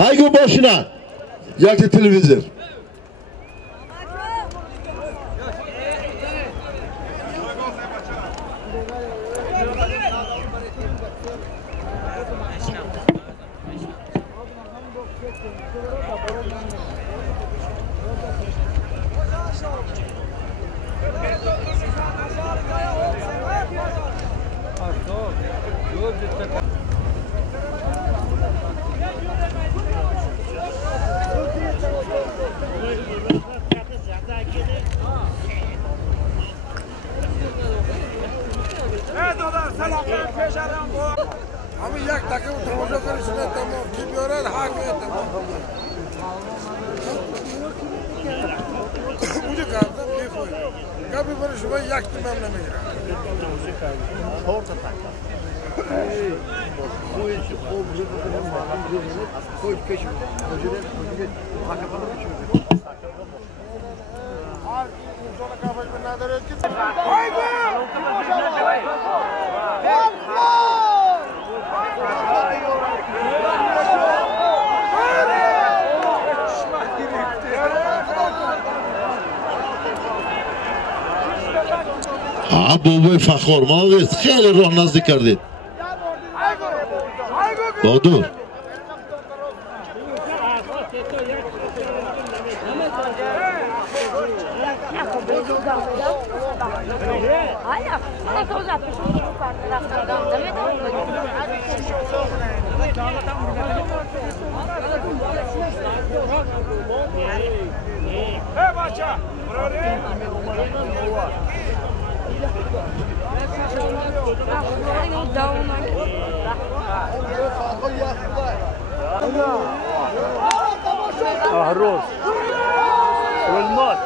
Haygo boshina. Yakti televizor. Ama yak takım tamaşa karışına tamam. Kim yorar hakime tamam. Ucu kaldı bir koy. Kapı barışıma yaktım ben ne girer. Orta takla. Bu işi o burada mağam birini koy keşif. Hocalar akapalı uçuyor. Sonra kafayı ben nadar ettim. Haydi! Boboy Fakhor, молодец, خیلی راه نزدیک کردید. بادور. Ahros. Olmaz.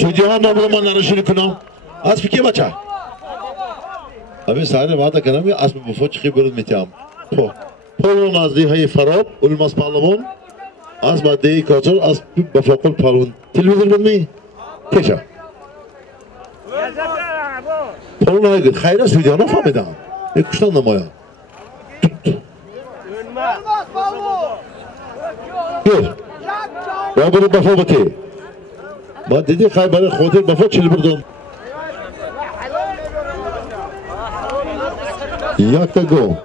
Судьян номер من نرشون کنم. اسب کی بچه؟ همین سعی نمی‌کنم کنم یا اسب بفوت چی برد میتیم. پولون از دیهای فراب، اولماس پالمون، اسب دیهای کاتر، اسب بفاقل پالون. تلویزیون بدمی؟ کجا؟ پولون هایی خیلی سودیانا فهمیدم. کشتن نمایا. گیر. یا برو بفا بتی. ما دیدی خیلی برای خاطر بفا چلی بردم. یک تا گو.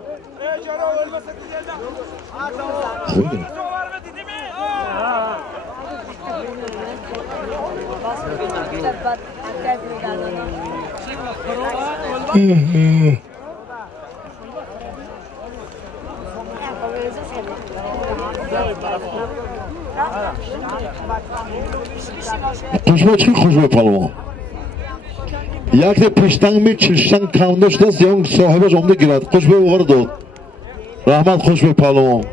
خوشبو چی خوشبو پالوان یک ده پشتنگ می چشتنگ کامداش دست یا صاحبش آمده گیرد خوشبو بغار داد رحمت خوشبو پالوان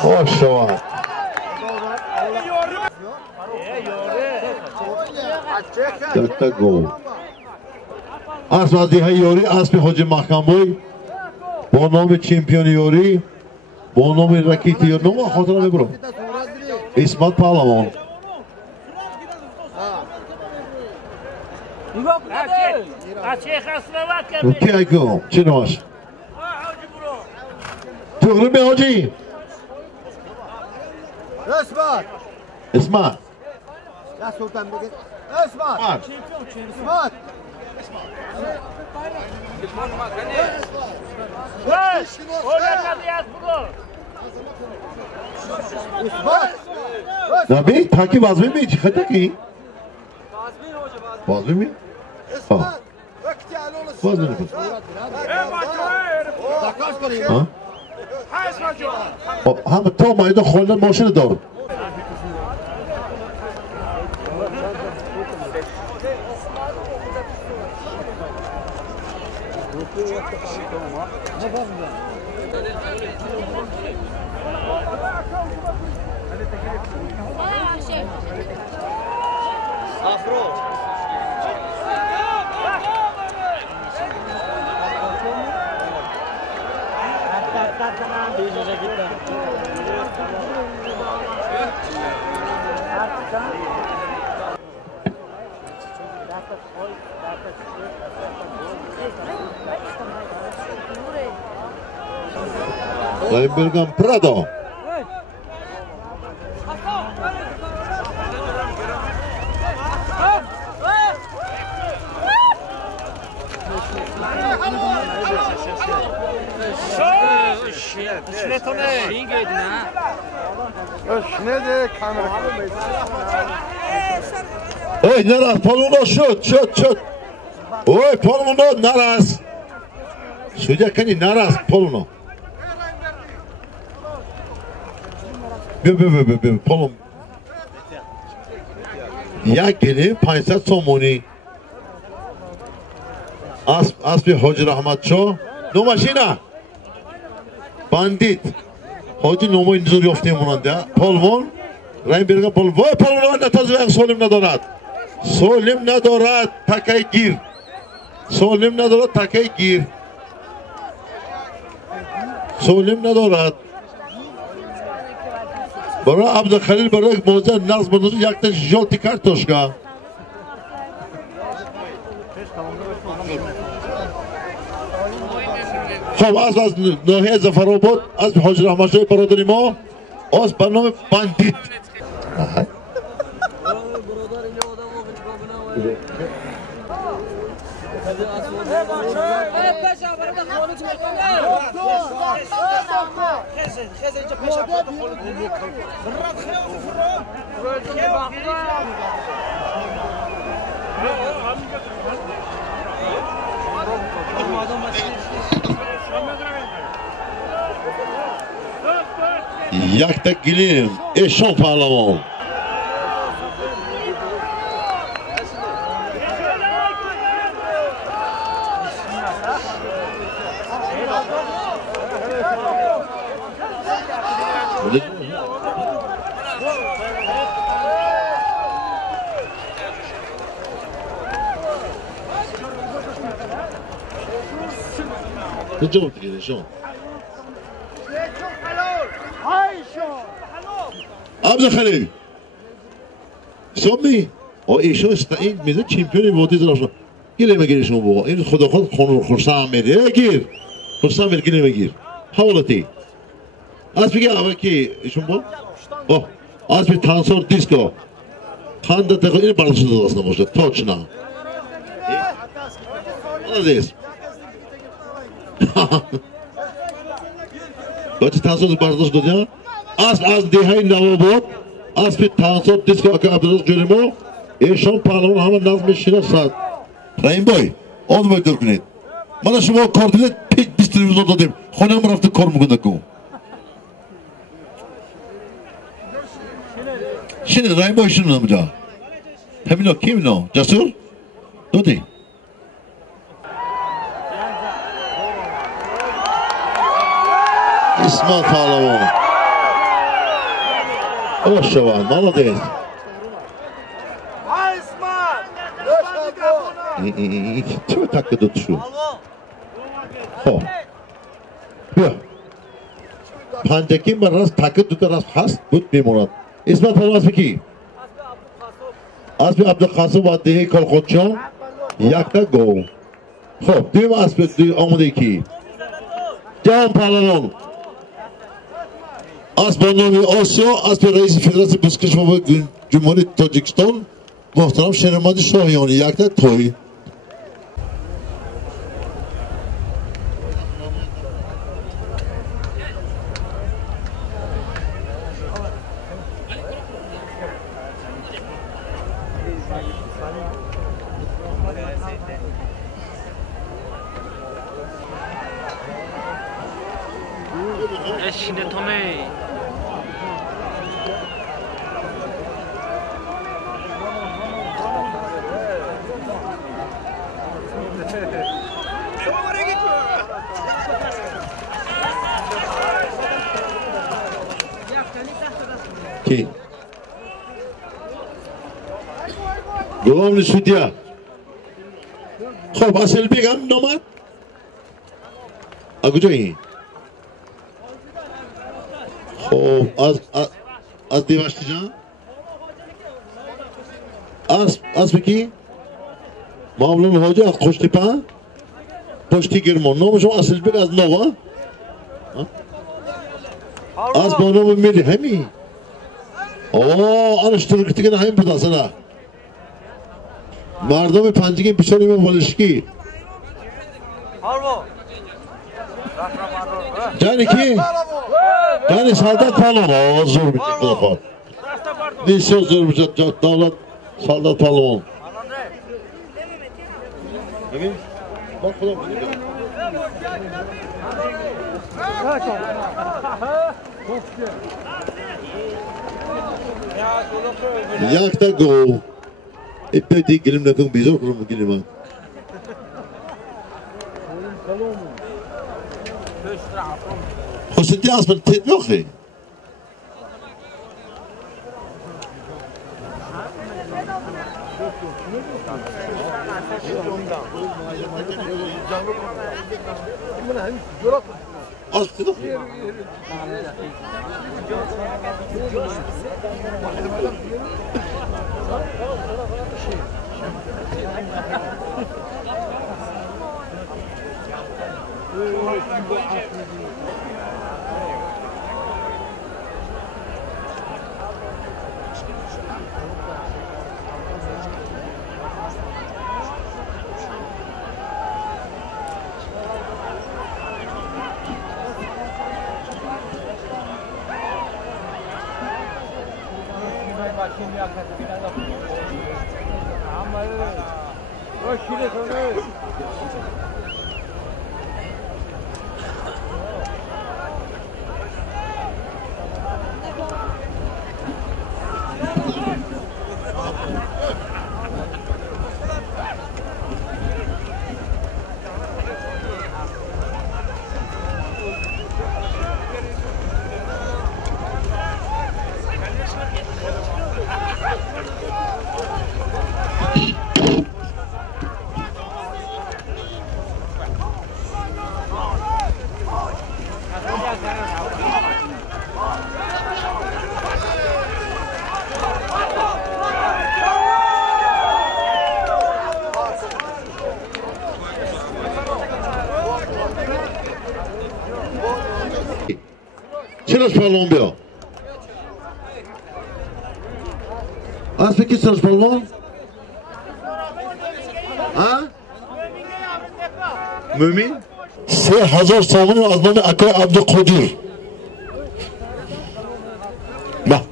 خوش شواد دکتا گو اسب دیهای یوری اسب حاجی محکم بوی با نام چمپیون یوری با نام رکیتی یوری نام خاطر نمیبرم اسمت پهلوان اوکی ایگو چی نماش تغریم به حاجی اسمت اسمت یا سلطان بگید اسمت اسمت نبی تاکی بازمی می چی خطا کی؟ بازمی می؟ بازمی نکن هم تا مایده خوردن ماشین دار Reinbergen Prado. Schnelle Kamera. Oy naraz polvon şut. Oy polvon naraz. Sudya kani naraz polvon. Be polvon. Ya geli paysat somoni. Asbi Hoca Rahmatço. No maşina. Bandit. Hoca nomo inzur yoftیم موننده. polvon. Reinbergen polvon. Vay polvon نتازه سالم ندارد. سالم ندارد تکه گیر. سالم ندارد تکه گیر. سالم ندارد. برای عبدالخلیل برای موزه نقص بندازو یک تا جالتی کارتوشکا. خب از ناحیه ظفرآباد از حاج رحمت‌شاه برادری ما از برنامه باندیت. یک تا گلیم ایشان پهلوان کجا بود دیگه ایشان عبدالخلیل سامی ایشان این میزه چیمپیونی وادی زرافشان گیره مگیر ایشان بگو این خدا خود خورسان میره گیر خورسان میره گیره مگیر حوالتی از بگه اول که ایشان با از بگه تانسور دیسکو خانده تقو این برداشت داست نموشده توچنا молодец بچه تانسور برداشت دادیا از دیهای نواباد از بگه تانسور دیسکو اکا عبدالرز جوریمو ایشان پهلوان همه نظم شناسد رحیم بای آن باید دور کنید من شما کاردیلت پیک 20 تلویزیون دادیم خونه هم رفته کار میکنه کن شنید رحیم بای شنید نمجا همینا کی مینا جسور دادی اسمت پهلوان اوشوان молодец چه تک داد شو خب بیا پنجکی من راست تک دو تا راست هست بود میموند اسمت پهلوان اسم کی اسم عبدالقاسم و دیه کالخودجان یک تا گو خب دویم اسم دوی آمده کی جان پهلوان از برنامه آسیا از رئیس فدراسیون بسکش و جمهوری تاجیکستان محترم شهرمند شاهیانی یک تا توی Şimdi Tommy. Ki? Главный судья. خب اصل بگم نامد؟ کجایی؟ خب از دیوشتی جان؟ از بکی؟ معاملون حاجه از خوشتی پا؟ پشتی گرمان نام شما اصل بگ از نوا؟ از بانو میلی همی انشتر کتگن هم بودا سنا مردم پنجگی پیشانی من بالشکی جانی کی؟ جانی سالدات پالون زور میشه خدا خواهد نیسیو زور میشه دولت سالدات پالون ببین bak خدا یک تا گو ابتدی گلیم نکن بیزار کنم گلیم خوشتی از من تید میخوای az kızım. Sırış palon bir. Az peki sırış palon? Ha? Mümin? 3000 so'mning azmoni aka Abduqodir. Bak.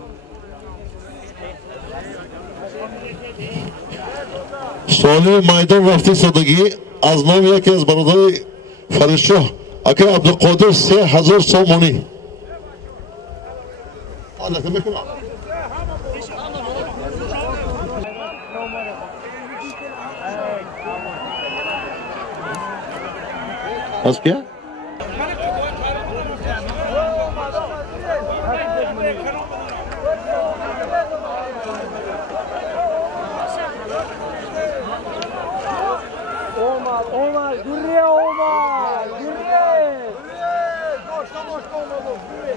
Soli maydon vaqti sadagi azmon yaki az baradari Farishshoh aka Abduqodir 3000 so'mning. Allah demek mi? Az क्या? Omar, gurre Omar, gurre. Boşta olmadı, gurre.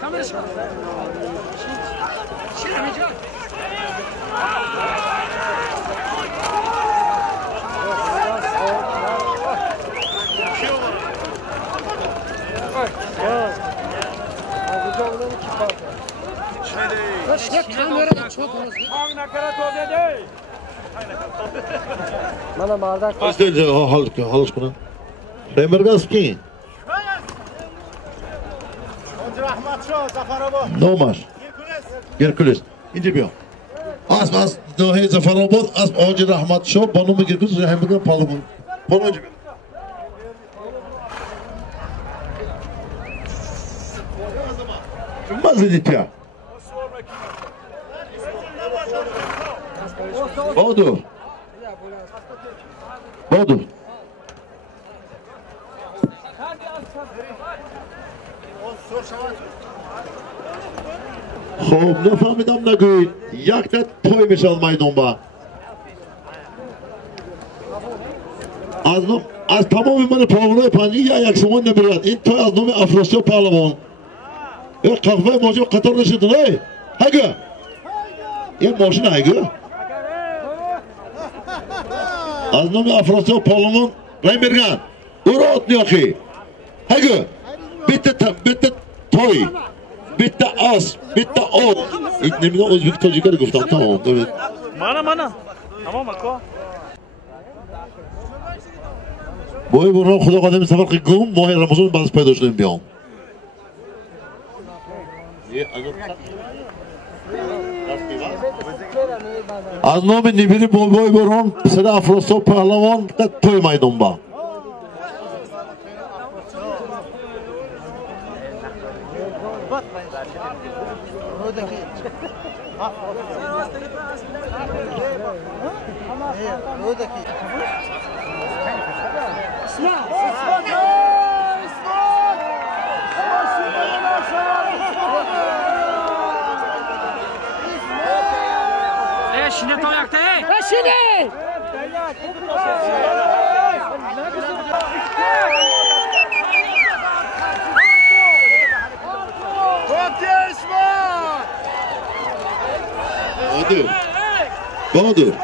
Kamera şu. Mana bardak. Asıl halos kuna. Remergaski. Nomar. Gerkules. İnce bir. Az dohe Zafarabad az Hacı Rahmat Şah banu mu Gerkules Rahmet'e palımın. Polonca. Mazidit ya. Bodur. Bodur. خب نفهمیدم نگوید یک تا توی میشه میدون با از تمام من پاولای پنجی یا یک سومن نمیرد این توی از نام افراسیاب پهلوان Qahva mashina qatorlashadi, ey. Haga. Mashina haga. Az nomi Afrosiyab polvon Raybergan. Urotni yo'qi. Haga. Bitta to'y. Bitta as, bitta ot. Nima o'zbek tojiklar guftam, tamam. Mana. Tamam aka. Boy burun xudo qadam safar qilgum, mo'y Ramazon ba'zi paydo shudum biyon. Az nomi nibiri boy burun sada Afrosiyab polvon to'y maydonba. Shine toyakta, ey. Shine! Bahadır.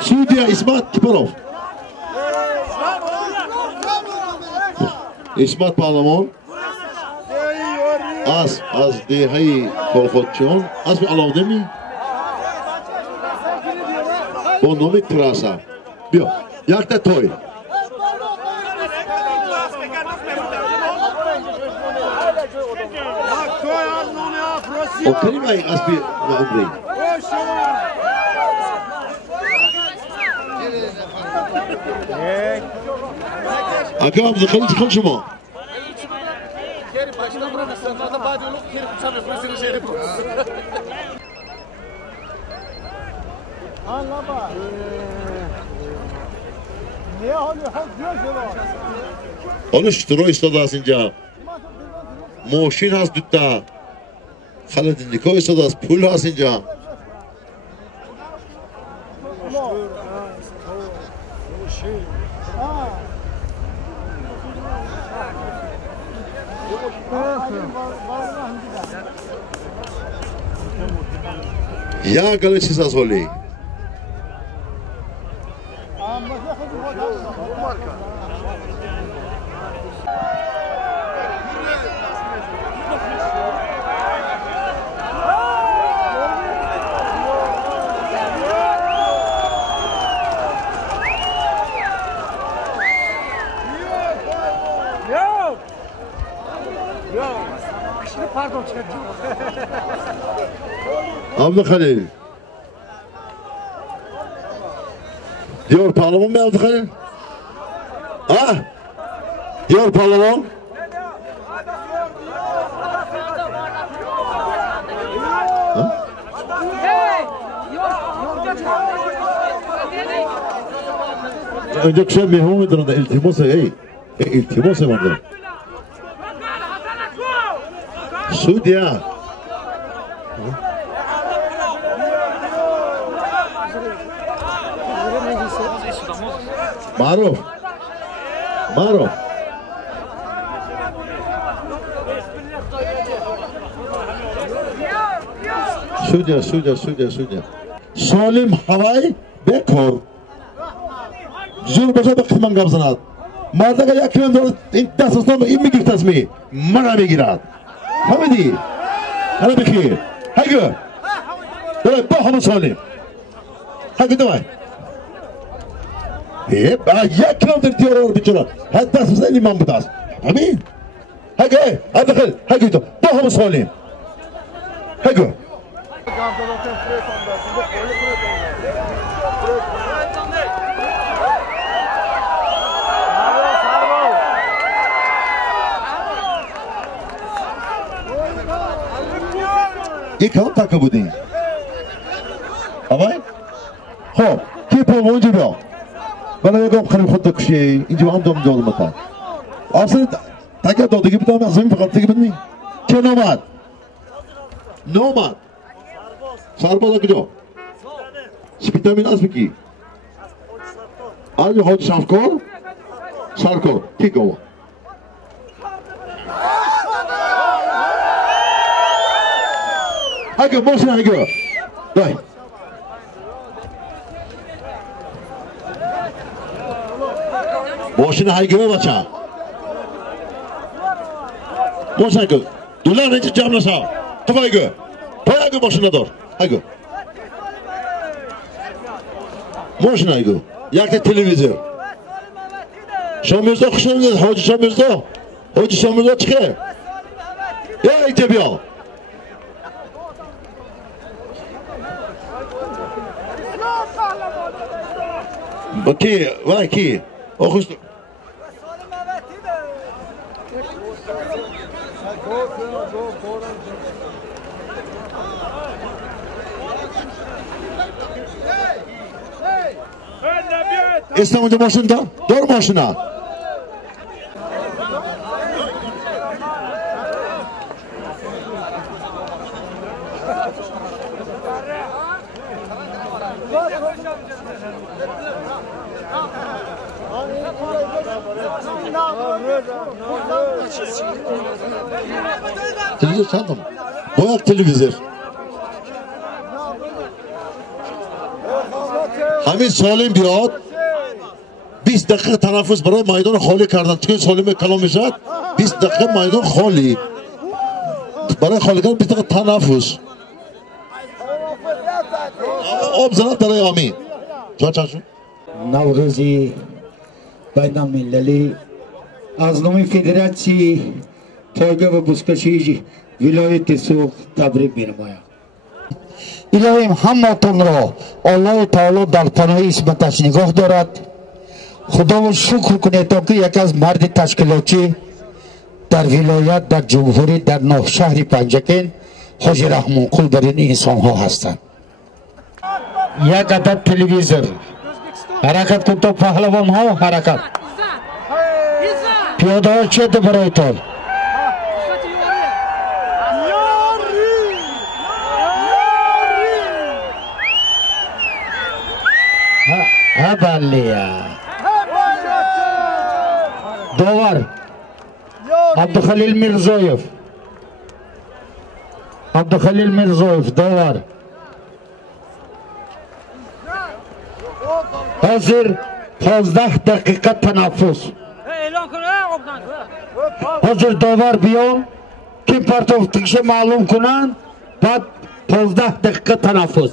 Sudya İsmat Kiparov. İsmat Pahlamon. Az de hay kolxotchon. Az bir alav demi. Bu nomi Krasa. Bio. Yakta toy. O kelimay az bir umri. Akam zıkılı çıkın şuma. Onu stroy istadasınca. Moşin has dütta. Haledin nikoy istadas pul hasınca. Ya galesi sazoli. Pardon. Abdülhalil. Diyor Pahlamon mu Abdülhalil? Ha? Diyor Pahlamon. Ha? Önce kuşa mehum edin de iltimos ey. İltimos vardı. Sudya. Maruf. Sudya. Solim havay bekor. Zor başa bakman gabzanat. Mardaga yakın doğru dastasın mı immi girtas mı? Mana mı girat? Hamidi. Hala bekir. Haygı. Böyle bahamı Solim. Haygı demay. Hep yakındır diyor biçara. Hatta sizden imam budas. Amin. Haygı. Hadi haygı. Bahamı Solim. Haygı. İlk takı bu değil. Avay? Hop. Kipol oyuncu yok. Bana yok kırıp kutu kuşu. İnci vam dom dolu mata. Aslında takı doğdu gibi tamam. Azim fakat takı bilmeyin. Ke nomad. Nomad. Sarboz gidiyor. Spitamin az biki. Az Hoca Şafkor. Sarkor. Kick over. Haygı, boşuna haygı. Day. Boşuna haygı mı baça? Boşuna haygı. Dular necip camlasa. Tıp haygı. Toy haygı boşuna dur. Haygı. Boşuna haygı. Yakta televizyon. Şamirza kuşanınız. Hoca Şamirza. Hoca Şamirza çıkıyor. Ya ite bir al. Bakı, var ki. Okuş. İstanbul'da başında, doğru başına. Televizyon sandım. Boyak televizyon. Hamid Salim بیاد 20 دقیقه تنفس برای میدان خالی کردن. چون سالم کلام میشد 20 دقیقه میدان خالی برای خالی کردن 20 دقیقه تنفس آب زند برای آمین. جان چشم نوروزی بین المللی از نام فدراسیون توجه و بزرگی ولایت سوخ تبریک می‌نمایم. الهیم همتون را الله تعالی در پناه عصمتش نگاه دارد. خدا و شکر کنید تا که یک از مرد تشکیلاتی در ولایت در جمهوری در نه شهر پنجکین حاجی رحمان قل در این انسان ها هستند. یک عدد تلویزیون حرکت کن تو پهلوان ها حرکت پیاده ها چه ده برای تو ها بلیا دوار عبدالخلیل میرزایف عبدالخلیل میرزایف دوار حاضر 15 دقیقه تنفس حاضر داور بیان که پرتوفتیش معلوم کنن بعد 15 دقیقه تنفس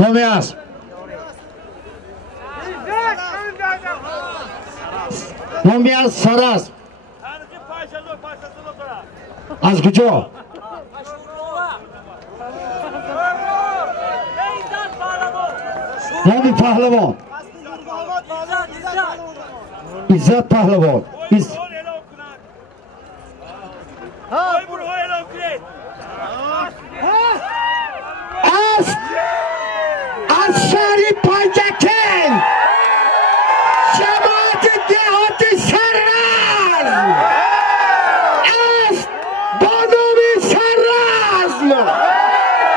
نمیاس نمیاس سراز از کجا؟ نامی پهلوان عزت پهلوان از شهر پنجکین جماعت دهات سررزم از بانوم سررزم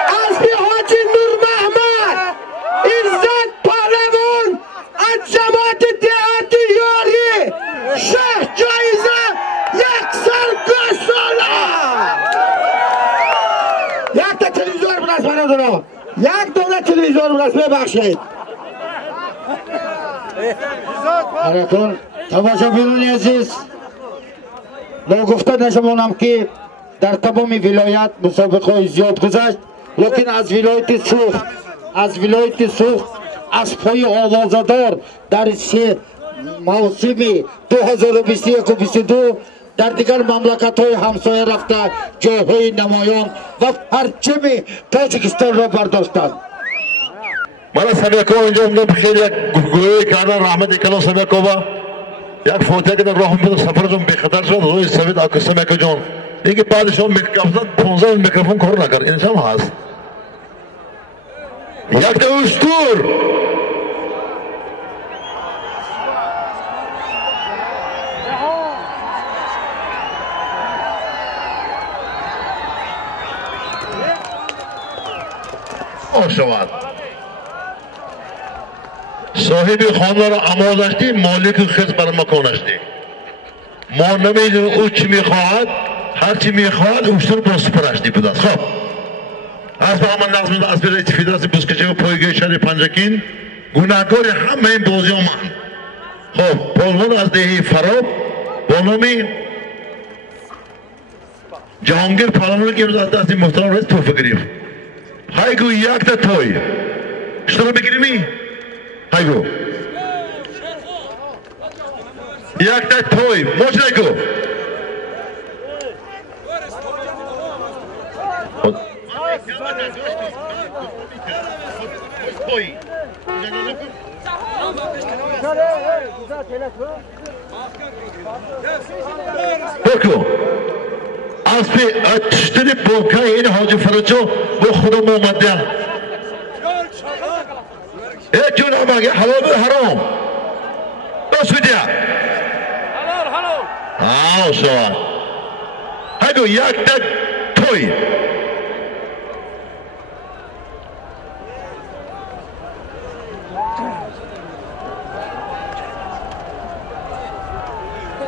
از حاجی نور محمد عزت پهلوان از جماعت دهات یاری شهر جایزه 100 گوساله یک تا تلویزیون برس برادران یک دونه تلویزیون برس ببخشید حرکان تماشا بیرونی عزیز لو گفته نشمونم که در تمام ولایت مسابقه های زیاد گذشت لیکن از ولایت سوخت از پای آوازدار در موسم 2021 و 22 در دیگر مملکت های همسایه رفته جاهای نمایان و پرچم تاجیکستان را برداشتند. من سمیکو اینجا خیلی گویی کردن رحمت کلا سمیکو با یک فوتیه که در راه میده سفرشون بیخطر شد روی سوید آکو سمیکو جان اینکه بعدشون میکردن 15 میکروفون کار نکرد انسان هست یک تا اشتور شود صاحب خانه را آمادشتی مالک خیز بر مکانشتی ما نمیدونیم او چی میخواهد هر چی میخواهد اوشتر با سپرشتی بود است خب از با من نظم از برای فدراسیون بوسکشی و پایگاه شهر پنجکین گناهکار همه این بازی ها من خب پولوان از دهی فراب با نامی جهانگیر پالانو که از دست محترم رئیس توفه گرفت هایگو یک تا توی اشترا بگیریمی هایگو یک تا توی موش نگو بکو از پی اتشتری بلکه این حاجی فرجو با خودم اومده ای جون همه حلال به حرام دست بیدیا حلال شواد هگو یک تا توی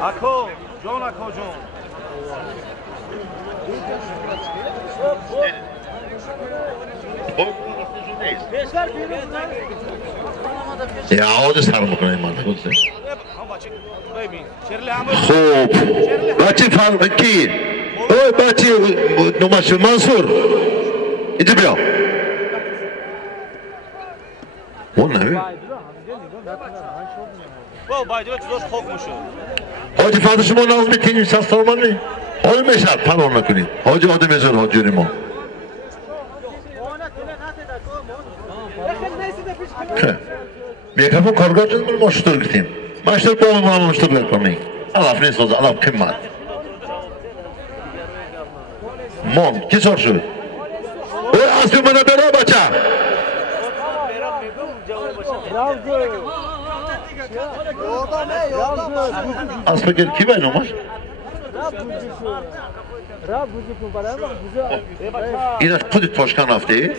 اکو جون اکو جون یا آده سر میکنه من خود سے خوب بچه فرم کی اوی بچه نماش منصور اینجا بیا اون نوی حاجی فرد شما ناز میتینیم سستار من نی حاجی میشد پران نکنید حاجی آده میزن حاجی ما میکرفون کارگاه جد ما شطور گفتیم ما شطور با ما شطور بکنیم الاف نیست وزا الاف کمت مون کی سار شد اوی اسبی منه برا بچه اسبی گر کی باید نماش این از خودی تاشکن رفته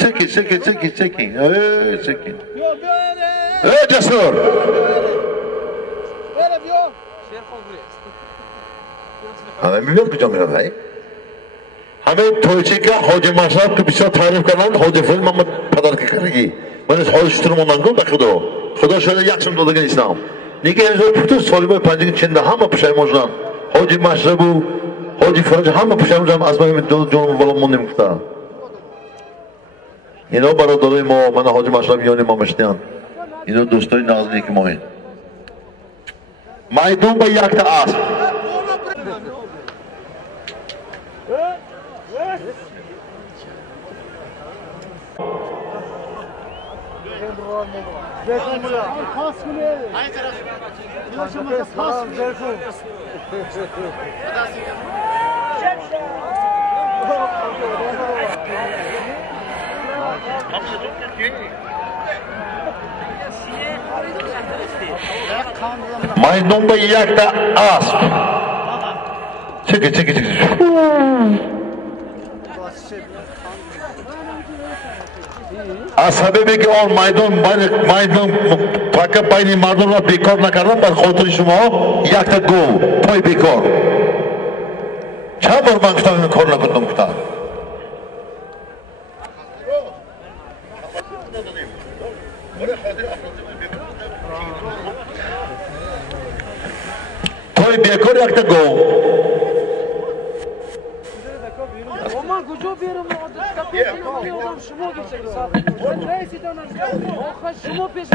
چکی جسور همه میبید کجا میرد هایی همه تویچه که حاجی مشرف که بسیار تعریف کنند حاجی فیلم محمد پدر که کنگی من از حاجی شتر موندن کن به خدا شده یک سم دادگان اسلام نیگه اینجا پوتو سالی باید پنجگی چنده همه پشای موجدن حاجی مشرف و حاجی فرج همه پشای موجدن از باید جانم والا موندیم کتا اینا برادرای ما من حاجی مشرف یانی ما مشتیان اینا دوستای نازنی که ما هین مایدون با یک تا اسب مایدون با یک تا اسب چکی اسبه بگه آن مایدون فقط بین مردم را بیکار نکردن بر خاطر شما یک تا گو پای بیکار چند بار من گفتم این کار نکردم گفتم پای بیکار یک تا گو من کجا بیارم شما شما پیش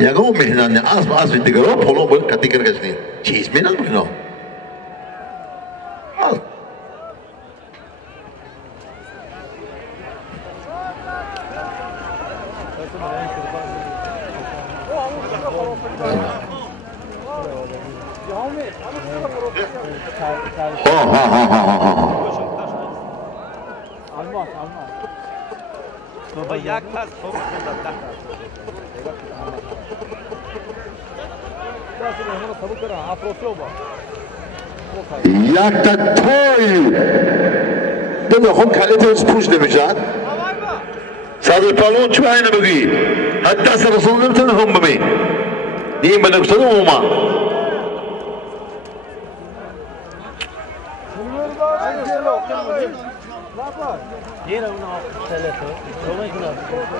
یگو میهنن اسب دیگر رو پولو باید کتی کرگشنی چیز میهنن بکنم با یک پس خوب یک تا توی دو خون کلیتش پوش نمیشد صدر پالون چه اینه بگی حتی سر رسول نمیتونه هم ببین نیم به نکسته اوما Yine onu telefon. Roman kula.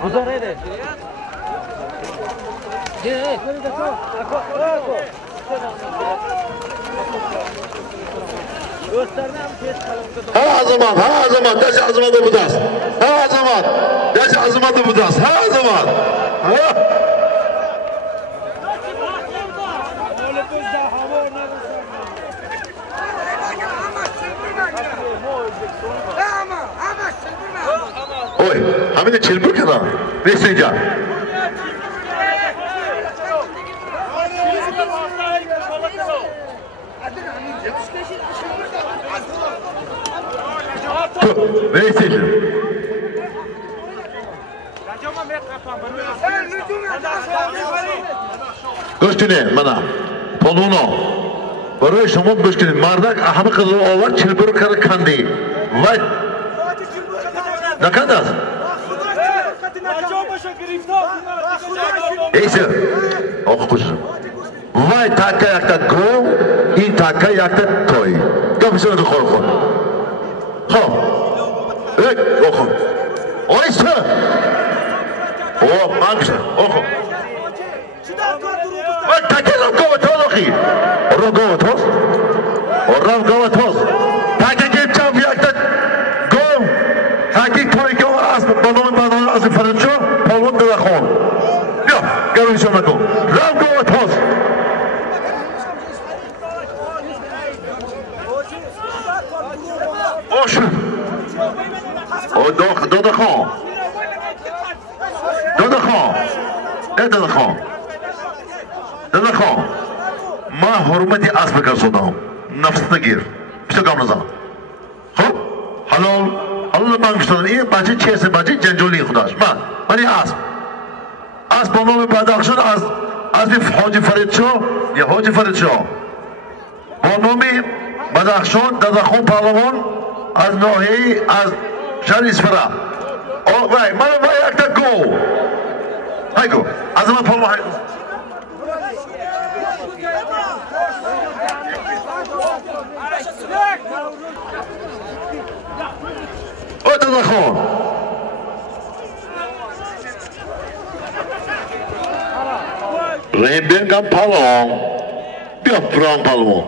Uzar ede. Ye. Her zaman daş azmadı bu das. Her zaman daş azmadı bu das. Her zaman. Oy, hamile çelbur kana. Besleyeceğim. Besleyeceğim. Göçtüne bana. Ponuno. Barış şamam göçtüne. Mardak ahamı kızı oğlan çelbur kana kandi. Vay. Ne kadar? Eyse, oku kuşum. Vay takka yakta go, in takka yakta toy. Kapısına da korkun. Ha, evet oku. Oysa. O mangsa, oku. Vay takka rogo toz oki. Rogo toz. Rogo toz. Takka geçeceğim yakta go. Takki toy go az balon az faranço, balon da khon. Yo, gelin şuna go. Rogo toz. Oş. O do da khon. Do da khon. Ne da khon? Do da khon. Ma hurmeti asb ka sodam. Nafsına gir. İşte gamlaza. Hop. Halal. Allah mangshtan iyi bacı çese bacı cencoli xudaş. Mani az bonomi badakşan az bir Hacı Faridço ya Hacı Faridço. Bonomi badakşan dadakhon palavan az nohi az şan isfara. O vay mana vay yakta go. Hay go. Azama palma hay. O dadakhon. Rembengan palon, biopran palon.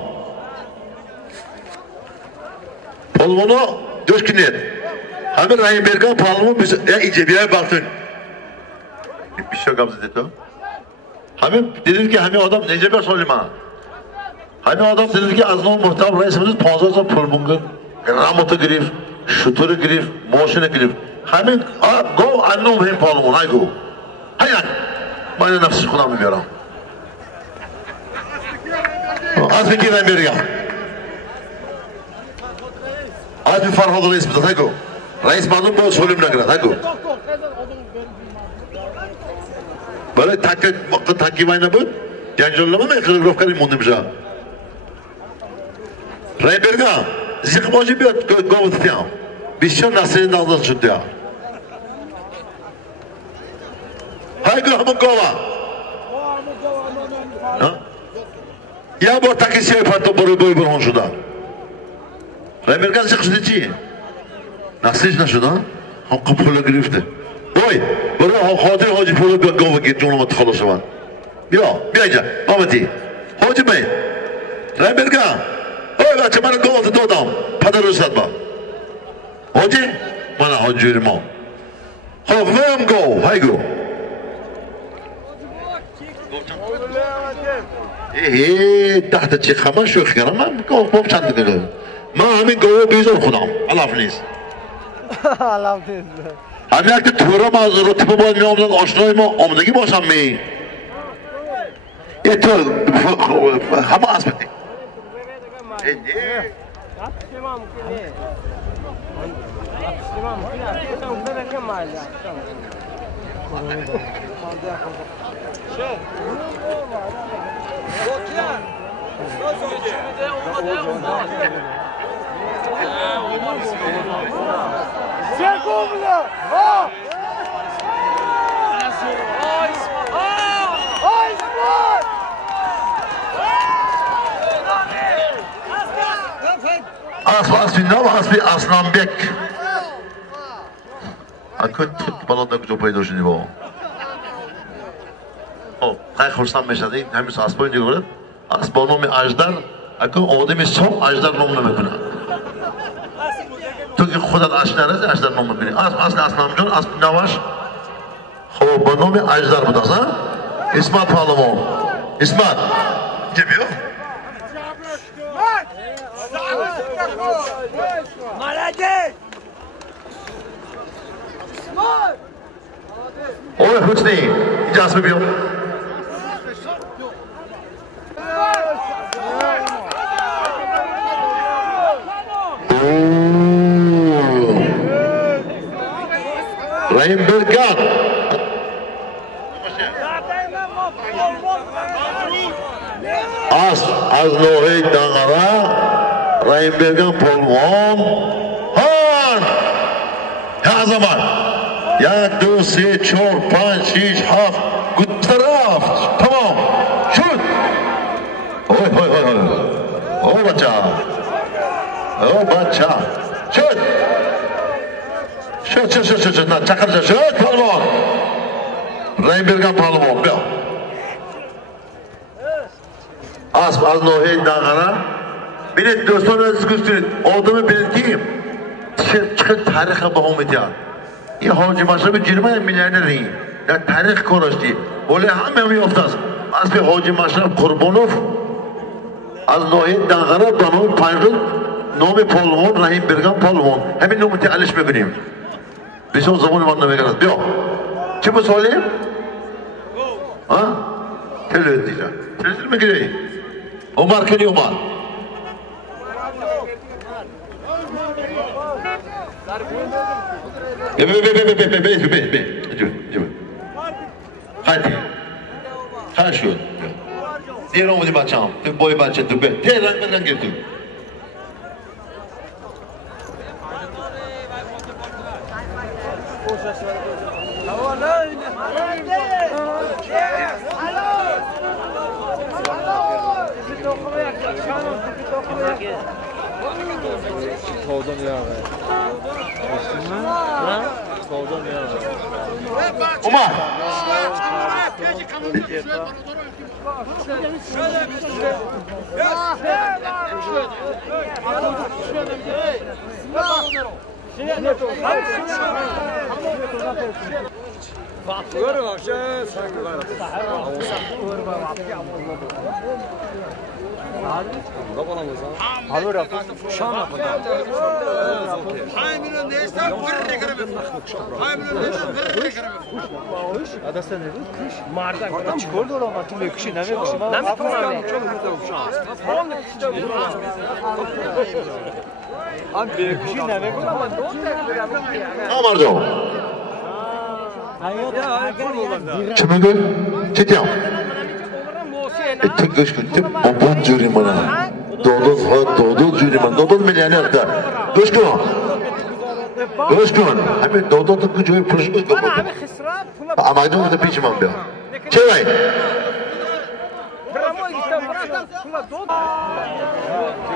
Palonu döşkünet. Hemen Rembengan palonu ya icebiye baktın. Bir şey gamze dedi o. Hemen dedi ki hemen adam necebe söyleme. Hemen adam dedi ki aznon muhtar reisimiz 15 pul bungun. Ramotu girif, şuturu girif, moşine girif. Hemen go annom hem palon, hay go. Hayat. Bana nefsi Kur'an biliyorum. Az bir kere veriyor. Az bir Farhad Reis bize tako. Reis malum bu solim ne kadar tako. Böyle takip ayna bu. Gençlerle mi kırık kırık mundumca. Reis berga. Zık boğazı bir govut ya. Bir şey nasıl daldan çıktı ya. Haydi hamur gova. Ya bu takisi yapardı boy bir honşuda. Remerkan çıkıştı çi. Nasıl ne şuda? Ha kapıla girifti. Oy, bana Hacı Pulu bir gova git yoluma tıkalışı var. Bir ayca, Ahmet'i. Hacı Bey, Remerkan. Oy bacı bana gova doğdum. Padar ıslatma. Hacı, bana Hacı yürüme. Ha vem go, hay go. تحت الشيخ خمس شو خير ما مو بشنط كده ما هم جوا بيزور خدام الله حافظ الله حافظ هم یک تورا ما ضرورت به باید میامدن آشنای ما آمدگی باشم می یه تو همه Asli Aslanbek. Akın balonda kutu paydo şunu bu. O, kay xursam meşadi, hemiz asboy diyor. Asbonomi ajdar, akın odemi son ajdar nomunu mekuna. Çünkü Xudan aşlarız, ajdar nomunu biri. Asli Aslanbek, asli Navaş. Xo, bonomi ajdar budasa. İsmat Palamo. İsmat. Geliyor. Молодец! Oy Hüsnü, icazı biliyor. Rahim Bergan. Az nohey dağara. Rahim Bergan polvon. Han! Her zaman. 1, 2, 3, 4, 5, 6, 7. Gut taraf. Tamam. Şut. Oy. O bacha. Şut. Şut. Na çakırca şut. Palvon. Rahim Bergan palvon. Bil. Az nohey dağara. Beni dostlarınız gösterin. Odamı belirteyim. Çıkın tarihe bağım ediyor. این حاجی مشرف جرمه میلیونری در تاریخ کارشتی ولی همه میافتند از به حاجی مشرف قربانوف از ناحیه دنقره به نام پیغل نام پالوان رحیم برگان پالوان همین نام تعلیش میکنیم بسیار زمان من نمیگرد بیا چه بسالیم؟ ها؟ تلویز دیجا تلویز میگیری؟ عمر کنی عمر Be. Hadi şut. Diğer omuz bacağım. Tu boy bacağım. Tu be. Diğer rangdan girdim. Umar. Amarco. Çime gör. Çetyam. Tek göç güttü. Babun cüri bana. Doğdu cüri bana. Doğdu milyoner da. Göç gün. Hemen doğdu da cüri projemiz kapattı. Ama aydın orada peşimam ya. Çevay.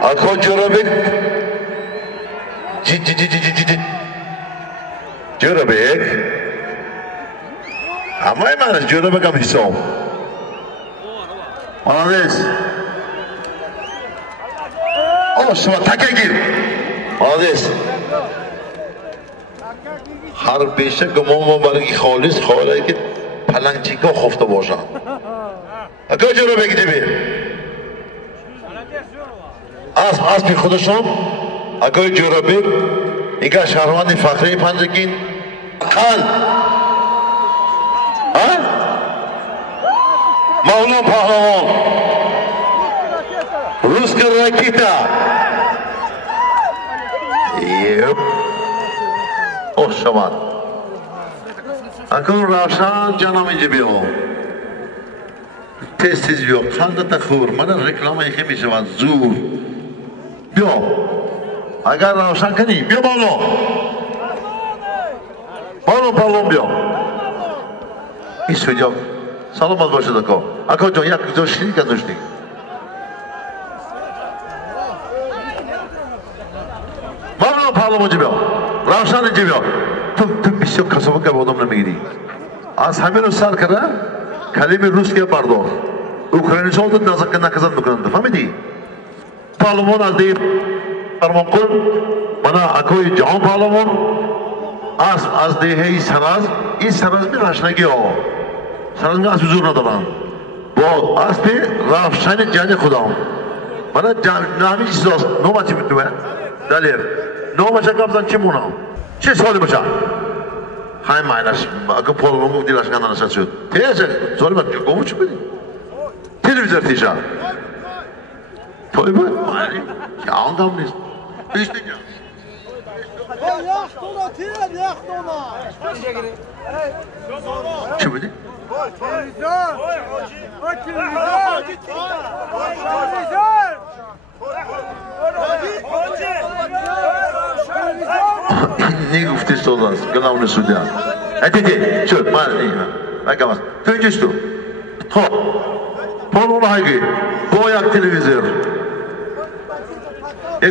Akon Corabek. Corabek. Ama emanet Corabek amison. Молодец. О, шума така гир. Молодец. Har beşe gumon bargi xolis xolayı ki palancika xofta boşan. Aka Corabek gibi. Az bir xuduşum. Aka Corabek. İka şahvani fakhri panjikin. Kal. Ha? Mavlum Pahlavon. Ruska raketa. Yep. شود اکنون روشن جانم اینجا بیا تیز بیا چند تخور من رکلام ایکی می شود زور بیا اگر روشن کنی بیا بالون بیا این سویدیا سلامت باشد اکا جان یک داشتی که داشتی بالون اینجا بیا روشن اینجا بیا تو بسیار کسابه که با آدم نمیگیری از همین رو سر کرده کلمه روس که بردار اوکراینی شما داد نکزد میکنند فهمیدی؟ پارلمان از دیگه فرمان کن منا اکوی جهان پارلمان از دیگه این سراز می رشنگی ها سراز می اسب زور ندارن با اسب رفشن جان خدا منا نامی چیز هست نوما چی میتوه دلیر نوما چه کبزن چی مونا چه سوالی بچه های ماینش اگه پارلمان گفتی رشنگان نشد شد تیزه سوالی من گمو چی بدی تلویزیون تیشا توی بود که آنگام نیست بیشتی که چی بودی؟ نگفتی سوال است گناه نسودی هم اتیتی شد من نگم است تو اینجاش تو خب پارلمان هایگی با یک تلویزیون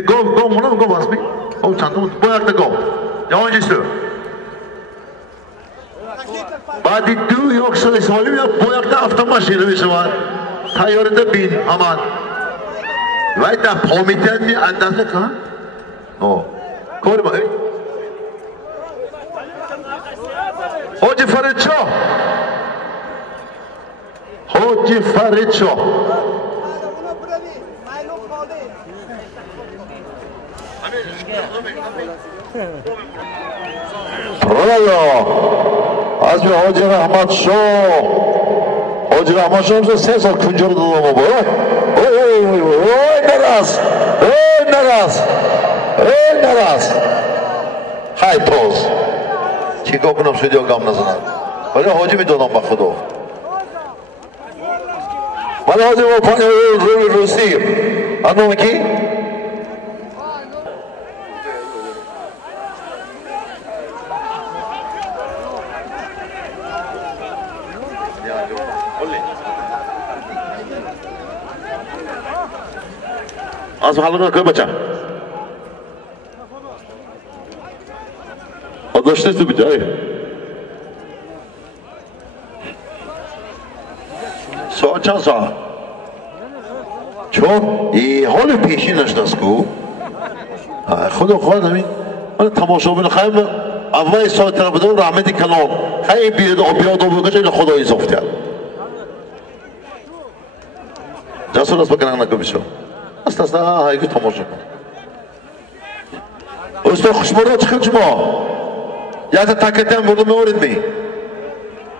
گو مونم گو باز بی او چندم با یک گو جوان جیستو بعدی دو یک سالی با یک تا ماشین میشوند تیاره ده بین امان وای تا پامیتن می اندازه کن او کاری با حاجی فرید شاه حاجی فرید شاه رایا از به حاجی رحمت شاه حاجی رحمت شاه 3 سال کنجا رو دادم بابا نراز های توز چی که کنم شدی ها گم نزنم ولی حاجی می دادم با خدا ولی حاجی با پانی روسی انو کی؟ از حالا که بچه داشته تو بیده ساعت چند ساعت چون ای حال پیشی نشده است کو خدا خواهد همین من تماشا بین خواهیم اول ساعت طرف دارم رحمت کلام خیلی بیاد و بگه این خدا ایزاف کرد جسور است بکنن نکو بیشو است هایگو تماشا کن استاد خوشبارا چکن شما یاد تاکتی هم بردم میورید می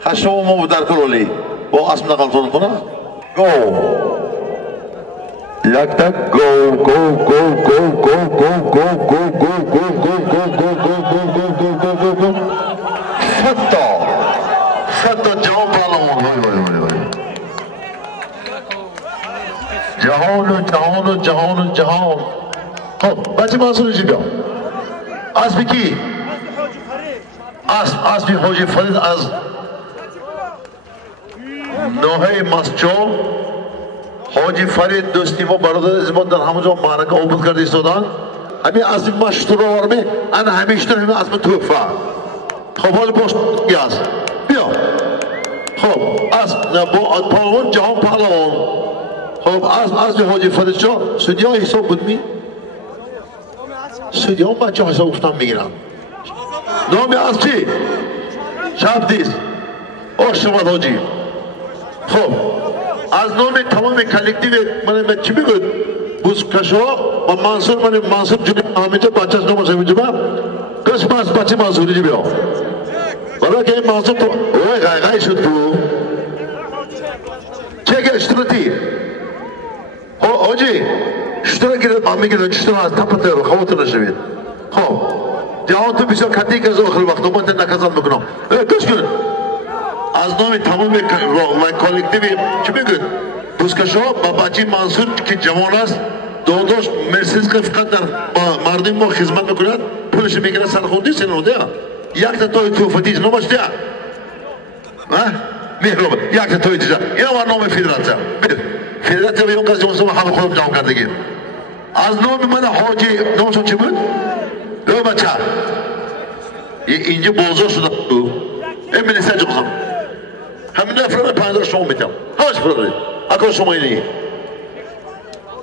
خشم ما در کلالی با اسم نقلتون کنه گو یک تا گو فتا جهان پارلمان جهان خب بچه منصور جی بیا اسبی کی؟ اسبی حاجی فرید از نوحه مسجو حاجی فرید دوستی و برادر ازمان در همه جا معرکه عبود کرده ایستادن همین اسبی مشتور آورمی ان همیشتر همین اسب توفه خب حال پشت گیاز بیا خب پارلمان جهان پارلمان خب اسبی حاجی فرید شا سودی ها حساب بود می؟ سودی ها بچه حساب افتان میگیرن نامی از چی؟ شبدیز آشتماد حاجی خب از نام تمام کلکتیو من چی بگوید بوزکشا و منصور جونی همینجا بچه از نام همینجا با قسم از بچه منصوری جی بیا برای که این منصور تو اوه غای شد تو چه که اشتراتی حاجی اشترا گیرد من میگیرد اشترا از تپته رو خواتر نشوید خب جواب بسیار کتی که آخر وقت دوباره نکازم بکنم. گوش کن. از نام تمام کالکتیوی چی میگن؟ بوسکشا باباجی منصور که جوان است داداش مرسیدس که فقط در مردم ما خدمت میکند پولش میگیره سرخوردی سنوده یک تا توی توفتی نامش ده مهربان یک تا توی دیجا اینا ما نام فدراسیون فدراسیون بیون کسی جوانسو همه خودم جمع کردگی از نام من حاجی نامشون چی بود؟ رو بچه اینجا بازار شده این منیسه جمعسم همین نفرم 50 شما میتم همش فرقی اکر شما اینی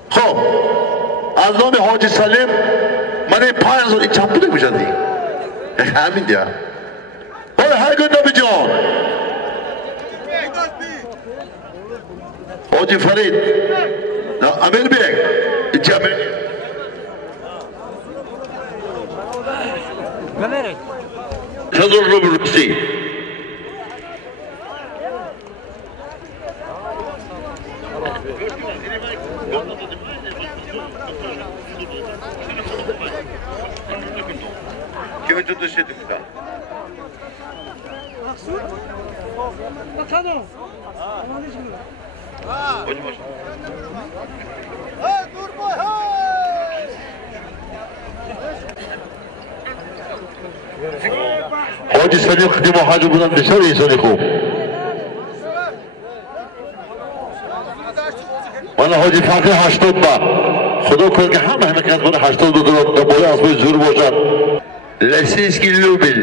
خب از نام حاجی سلیم من این 5000 این چند بوده میشن دی همین دیا باید هر گونه نبی جان حاجی فرید امیر بیگ اینجا امیر شدر رو برستی Kimi tuttu şey tuttu? Bakalım. Hoş baş. Hey durma hey. Hacı Selim Kıdımı Hacı buradan dışarı insanı kov. Bana Hacı Fakir haştod ba. Xudo ko'rga hamma harakat buni 82 bola asboy zo'r bo'lsa. Lesinski Lubil.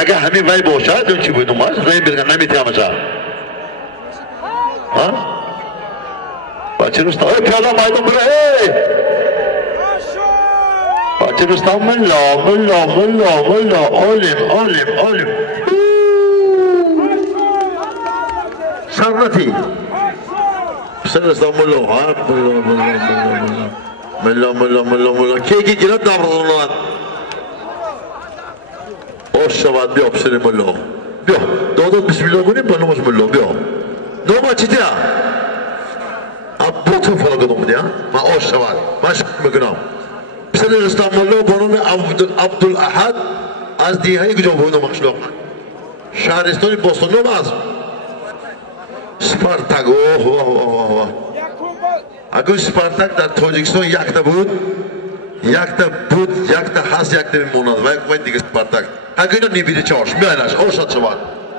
Agar hamma vay bo'lsa, dunchi bo'lmas, vay bergan namityamiz. Ha? Bachirustan, ey piyoda maydon bura, ey! Bachirustan mulla, olim. Sarnati. Bachirustan mulla, ha? Mulla. Keki girib davranlar. Oş şavad bir opsiyonu mulla. Biyo, doğru bismillah günü banımız mulla, biyo. Normal çiti ya. Abbotu falan kadın diye. Ma oş şavad. Baş mıkınam. Bismillah İstanbul'da bunun Abdul Ahad az dihayı gücü bunu makşuluk. Şahristani Boston'da olmaz. Spartak, oh. Agar Spartak در تاجیکستان یک تا بود یک تا هست یک تا میموند و یک دیگه سپارتاک اگر اینا نمیده چاش میانش آشاد شود